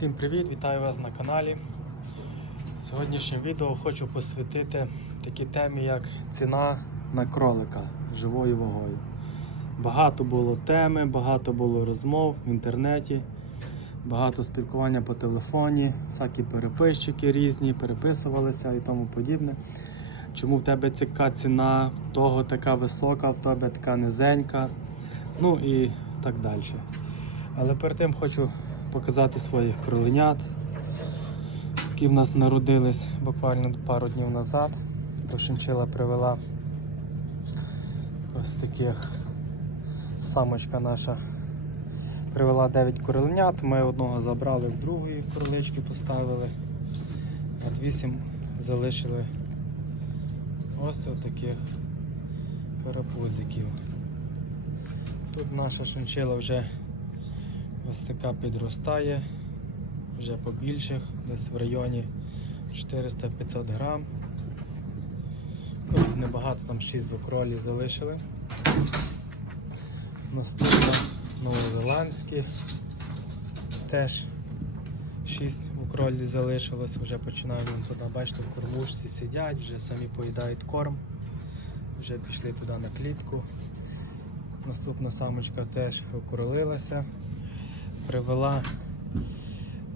Всім привіт! Вітаю вас на каналі. Сьогоднішнє відео хочу посвятити такій темі, як ціна на кролика живою вагою. Багато було теми, багато було розмов в інтернеті, багато спілкування по телефоні, всякі переписчики різні, переписувалися і тому подібне. Чому в тебе така ціна, в того така висока, в тебе така низенька, ну і так далі. Але перед тим хочу показати своїх кроленят, які в нас народились буквально пару днів назад. То шинчила привела ось таких самочка наша привела 9 кроленят. Ми одного забрали в другої кролички поставили, а 8 залишили ось таких карапузиків. Тут наша шинчила вже Ось така підростає, вже побільших, десь в районі 400-500 грам. Ну, небагато, там 6 викролів залишили. Наступно новозеландські. Теж 6 укролів залишилось, вже починаю туди, бачите, в кормушці сидять, вже самі поїдають корм, вже пішли туди на клітку. Наступна самочка теж окролилася привела.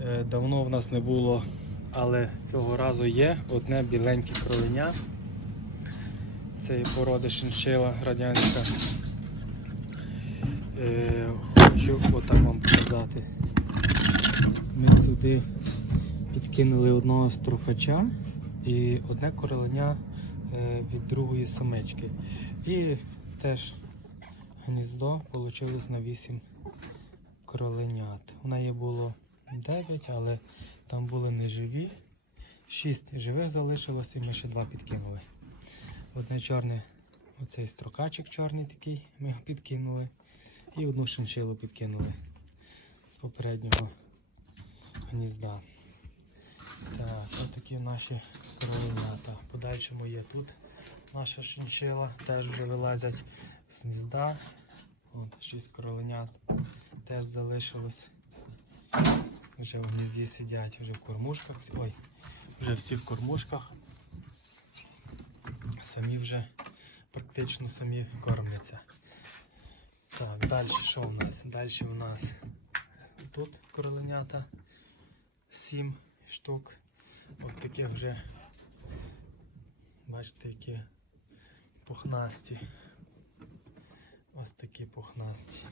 Е, Давно в нас не було, але цього разу є одне біленьке кроленя. Цієї породи шиншила радянська. Е, Хочу отак вам показати. Ми сюди підкинули одного струхача і одне короленя е, від другої самички. І теж гніздо вийшло на 8 кроленят. У неї було 9, але там були неживі. 6 живих залишилось і ми ще 2 підкинули. Одне чорне, оцей строкачик чорний такий, ми його підкинули. І одну шиншилу підкинули з попереднього гнізда. Так, ось такі наші кроленята. Подальшому є тут наша шиншила, теж вже вилазять з гнізда. От, 6 кроленят теж залишилось. Вже в гнізді сидять, вже в кормушках. Ой, вже всі в кормушках. Самі вже практично самі кормляться. Так, далі що у нас? Далі у нас тут короленята 7 штук. От такі вже, бачите, які пухнасті. Ось такі пухнасті.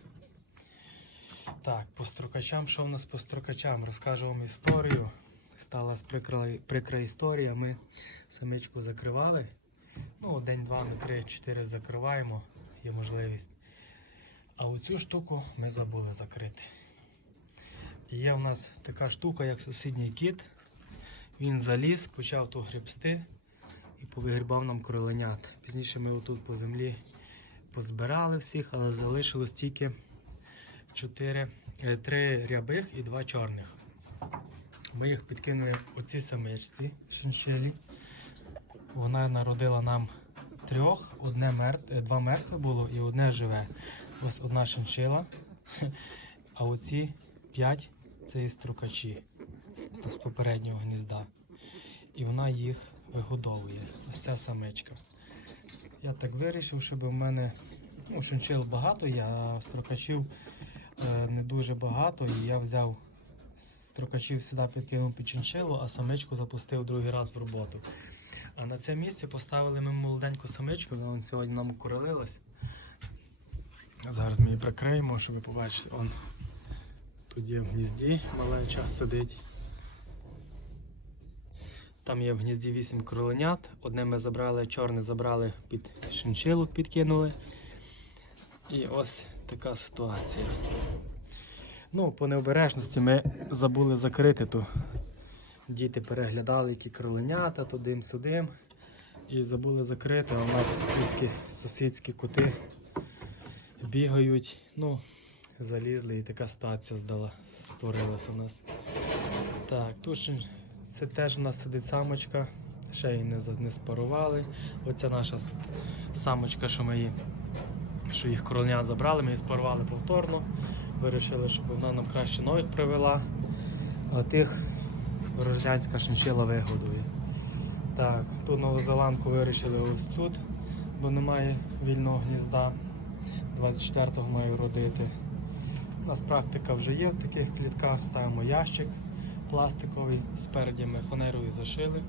Так, по строкачам, що в нас по строкачам? Розкажу вам історію. Сталася прикра, прикра історія. Ми самичку закривали. Ну, день, два, ми три, чотири закриваємо, є можливість. А оцю штуку ми забули закрити. Є в нас така штука, як сусідній кіт. Він заліз, почав тут гребсти і повигрібав нам кроленят. Пізніше ми отут по землі позбирали всіх, але залишилось тільки 4, 3 рябих і 2 чорних. Ми їх підкинули оці самичці шиншилі. Вона народила нам трьох, одне мертве, два мертве було і одне живе. Ось одна шиншила. А оці 5 це і струкачі з попереднього гнізда. І вона їх вигодовує. Ось ця самичка. Я так вирішив, щоб в мене ну, шиншил багато, є, а строкачів е, не дуже багато. І я взяв строкачів сюди підкинув під шиншилу, а самичку запустив другий раз в роботу. А на це місце поставили ми молоденьку самичку, вона сьогодні нам укорилилась. Зараз ми її прикриємо, щоб ви побачили. Он тут є в гнізді маленька сидить. Там є в гнізді 8 кроленят. Одне ми забрали, чорне забрали під шиншилу, підкинули. І ось така ситуація. Ну, по необережності ми забули закрити ту. Діти переглядали, які кроленята, туди-сюди. І забули закрити, а у нас сусідські, сусідські коти бігають. Ну, залізли і така ситуація здала, створилася у нас. Так, тут це теж у нас сидить самочка, ще її не, не спарували. Оця наша самочка, що ми її, що їх короля забрали, ми її спарували повторно. Вирішили, щоб вона нам краще нових привела. А тих рождянська шиншила вигодує. Так, ту новозеландку вирішили ось тут, бо немає вільного гнізда. 24-го маю родити. У нас практика вже є в таких клітках. Ставимо ящик пластиковий, спереді ми фанерою зашили.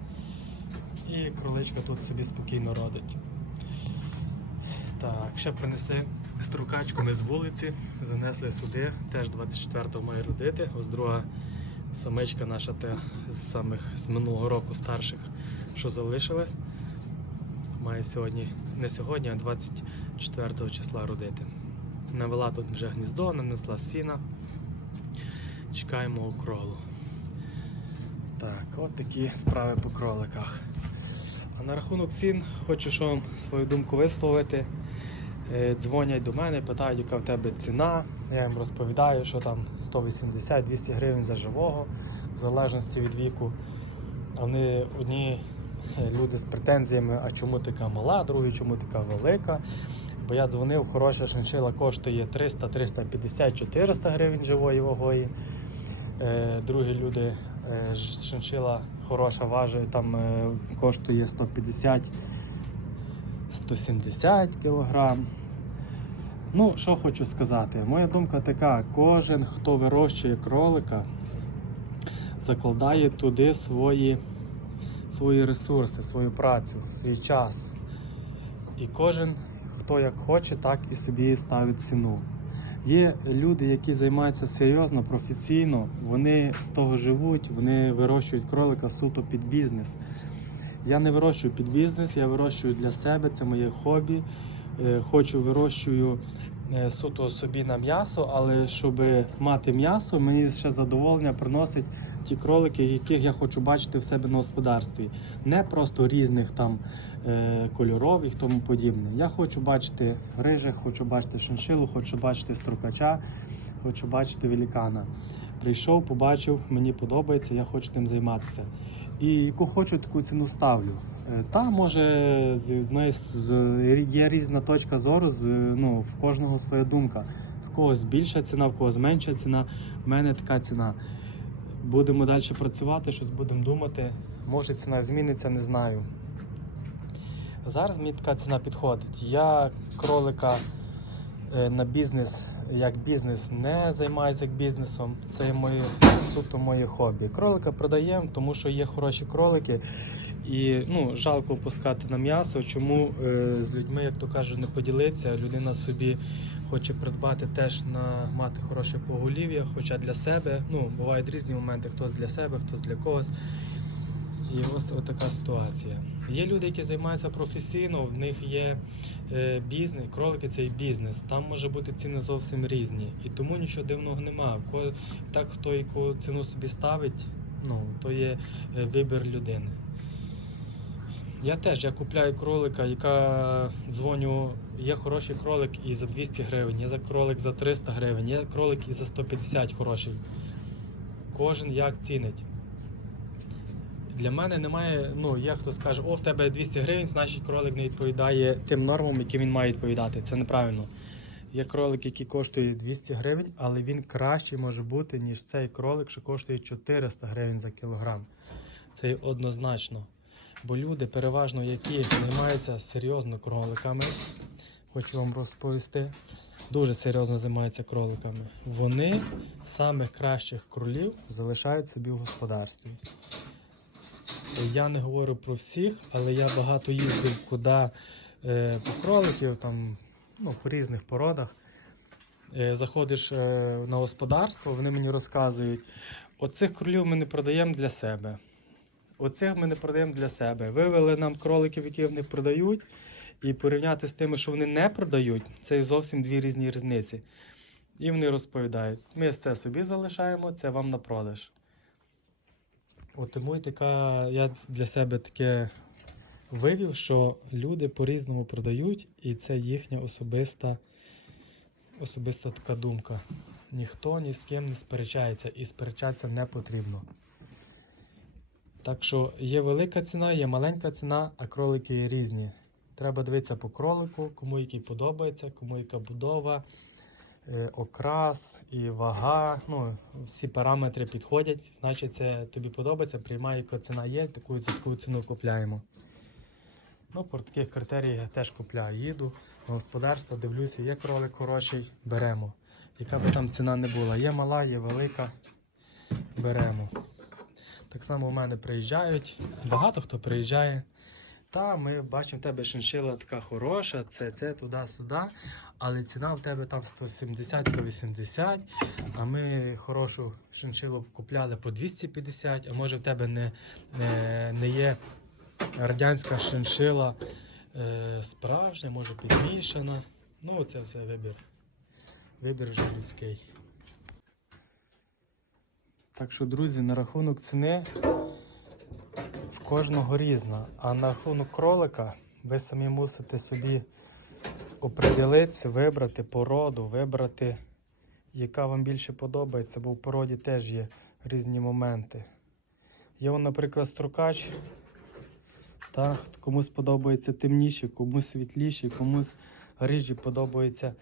І кроличка тут собі спокійно родить. Так, ще принесли струкачку ми з вулиці, занесли сюди, теж 24-го має родити. Ось друга самичка наша те з самих з минулого року старших, що залишилась. Має сьогодні, не сьогодні, а 24 числа родити. Навела тут вже гніздо, нанесла сіна. Чекаємо окролу. Так, от такі справи по кроликах. А на рахунок цін хочу що вам свою думку висловити. Е, Дзвонять до мене, питають, яка в тебе ціна. Я їм розповідаю, що там 180-200 гривень за живого, в залежності від віку. Вони одні е, люди з претензіями, а чому така мала, другі, чому така велика. Бо я дзвонив, хороша шиншила коштує 300, 350, 400 гривень живої вагої. Е, Другі люди, шиншила хороша важить, там коштує 150 170 кілограм. Ну, що хочу сказати. Моя думка така: кожен, хто вирощує кролика, закладає туди свої, свої ресурси, свою працю, свій час. І кожен, хто як хоче, так і собі ставить ціну. Є люди, які займаються серйозно, професійно, вони з того живуть, вони вирощують кролика суто під бізнес. Я не вирощую під бізнес, я вирощую для себе, це моє хобі. Е, Хочу вирощую е, суто собі на м'ясо, але щоб мати м'ясо, мені ще задоволення приносить ті кролики, яких я хочу бачити в себе на господарстві. Не просто різних там е, кольорових тому подібне. Я хочу бачити рижих, хочу бачити шиншилу, хочу бачити строкача, хочу бачити велікана. Прийшов, побачив, мені подобається, я хочу тим займатися. І яку хочу, таку ціну ставлю. Е, Та може з з- є різна точка зору, з, ну, в кожного своя думка. В когось більша ціна, в когось менша ціна. В мене така ціна. Будемо далі працювати, щось будемо думати. Може ціна зміниться, не знаю. Зараз мені така ціна підходить. Я кролика е, на бізнес як бізнес не займаюся як бізнесом. Це є моє суто моє хобі. Кролика продаємо, тому що є хороші кролики. І ну, жалко впускати на м'ясо. Чому е, з людьми, як то кажуть, не поділитися? Людина собі хоче придбати теж на мати хороше поголів'я, хоча для себе. Ну, бувають різні моменти, хтось для себе, хтось для когось. І ось така ситуація. Є люди, які займаються професійно, в них є е, бізнес, кролики це і бізнес. Там може бути ціни зовсім різні. І тому нічого дивного нема. Так, хто яку ціну собі ставить, ну, то є е, вибір людини. Я теж я купляю кролика, яка дзвоню, є хороший кролик і за 200 гривень, є за кролик за 300 гривень, є кролик і за 150 хороший. Кожен як цінить. Для мене немає, ну, є хто скаже, о, в тебе 200 гривень, значить кролик не відповідає тим нормам, які він має відповідати. Це неправильно. Є кролик, який коштує 200 гривень, але він кращий може бути, ніж цей кролик, що коштує 400 гривень за кілограм. Це однозначно. Бо люди, переважно, які займаються серйозно кроликами, хочу вам розповісти, дуже серйозно займаються кроликами. Вони самих кращих кролів залишають собі в господарстві. Я не говорю про всіх, але я багато їздив куди е, по кроликів, там, ну, по різних породах. Е, заходиш е, на господарство, вони мені розказують, оцих кролів ми не продаємо для себе. Оцих ми не продаємо для себе. Вивели нам кроликів, які вони продають, і порівняти з тими, що вони не продають, це зовсім дві різні різниці. І вони розповідають: ми це собі залишаємо, це вам на продаж. От тому і така, я для себе таке вивів, що люди по-різному продають, і це їхня особиста, особиста така думка. Ніхто ні з ким не сперечається і сперечатися не потрібно. Так що є велика ціна, є маленька ціна, а кролики є різні. Треба дивитися по кролику, кому який подобається, кому яка будова, окрас, і вага. Ну, всі параметри підходять. Значить, це тобі подобається, приймай, яка ціна є, таку таку ціну купляємо. Ну, по таких критеріях я теж купляю. Їду на господарство, дивлюся, є кролик хороший, беремо. Яка би там ціна не була. Є мала, є велика, беремо. Так само в мене приїжджають, багато хто приїжджає. Та ми бачимо, в тебе шиншила така хороша, це, це, туди-сюди. Але ціна в тебе там 170-180, а ми хорошу шиншилу купляли по 250, а може в тебе не, не, не є радянська шиншила е, справжня, може підмішана. Ну, це все вибір. Вибір вже людський. Так що, друзі, на рахунок ціни кожного різна. А на рахунок кролика ви самі мусите собі оприділитися, вибрати породу, вибрати, яка вам більше подобається, бо в породі теж є різні моменти. Є, наприклад, строкач. Та, комусь подобається темніші, комусь світліші, комусь рижі подобається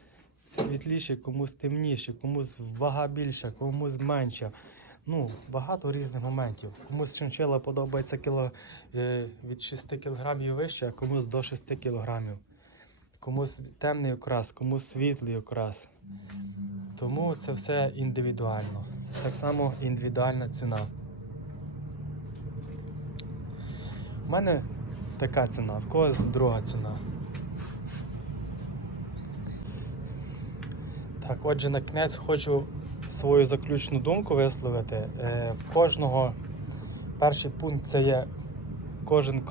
світліші, комусь темніші, комусь вага більша, комусь менша. Ну, багато різних моментів. Комусь шиншила подобається кіло, е, від 6 кг вище, а комусь до 6 кг. Комусь темний окрас, комусь світлий окрас. Тому це все індивідуально. Так само індивідуальна ціна. У мене така ціна, в когось друга ціна. Так, отже, на кінець хочу свою заключну думку висловити. Е, кожного перший пункт це є кожен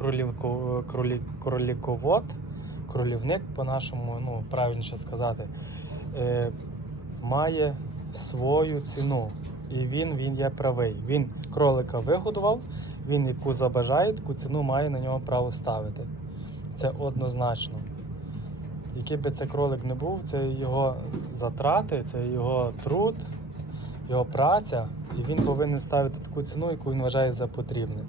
кроліковод, кролівник, по-нашому, ну, правильніше сказати, е, має свою ціну. І він, він є правий. Він кролика вигодував, він яку забажає, таку ціну має на нього право ставити. Це однозначно. Який би це кролик не був, це його затрати, це його труд, його праця, і він повинен ставити таку ціну, яку він вважає за потрібне.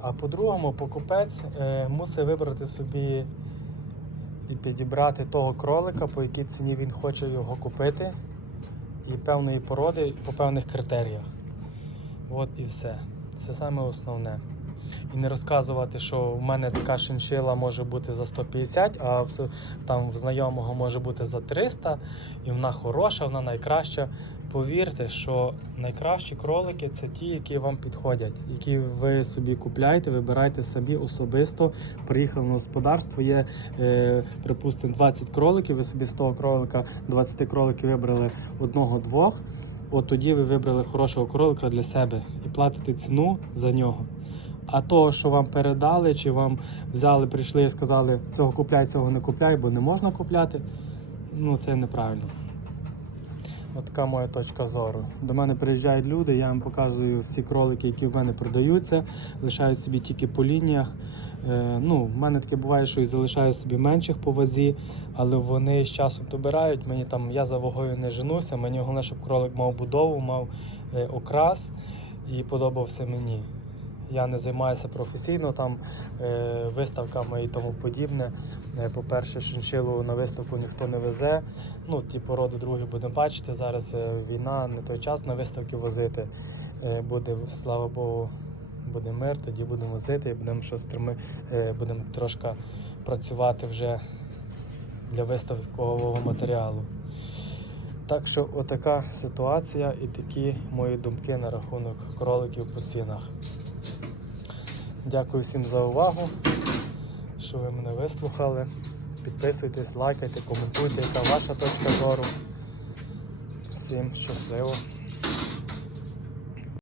А по-другому, покупець е, мусить вибрати собі і підібрати того кролика, по якій ціні він хоче його купити, і певної породи по певних критеріях. От і все. Це саме основне. І не розказувати, що в мене така шиншила може бути за 150, а в, там в знайомого може бути за 300, і вона хороша, вона найкраща. Повірте, що найкращі кролики це ті, які вам підходять, які ви собі купляєте, вибирайте собі особисто. Приїхали на господарство, є, е, припустимо, 20 кроликів, ви собі з того кролика, 20 кроликів вибрали одного-двох. От тоді ви вибрали хорошого кролика для себе і платите ціну за нього. А того, що вам передали, чи вам взяли, прийшли і сказали, цього купляй, цього не купляй, бо не можна купляти, ну це неправильно. От така моя точка зору. До мене приїжджають люди, я їм показую всі кролики, які в мене продаються, лишаю собі тільки по лініях. Е, ну, в мене таке буває, що і залишаю собі менших по вазі, але вони з часом добирають. Мені там я за вагою не женуся. Мені головне, щоб кролик мав будову, мав е, окрас і подобався мені. Я не займаюся професійно там е, виставками і тому подібне. Е, По-перше, шиншилу на виставку ніхто не везе. Ну, ті породи другі будемо бачити. Зараз е, війна, не той час на виставки возити. Буде, слава Богу, буде мир, тоді будемо возити і будемо щось будемо трошки працювати вже для виставкового матеріалу. Так що отака ситуація і такі мої думки на рахунок кроликів по цінах. Дякую всім за увагу, що ви мене вислухали. Підписуйтесь, лайкайте, коментуйте, яка ваша точка зору. Всім щасливо!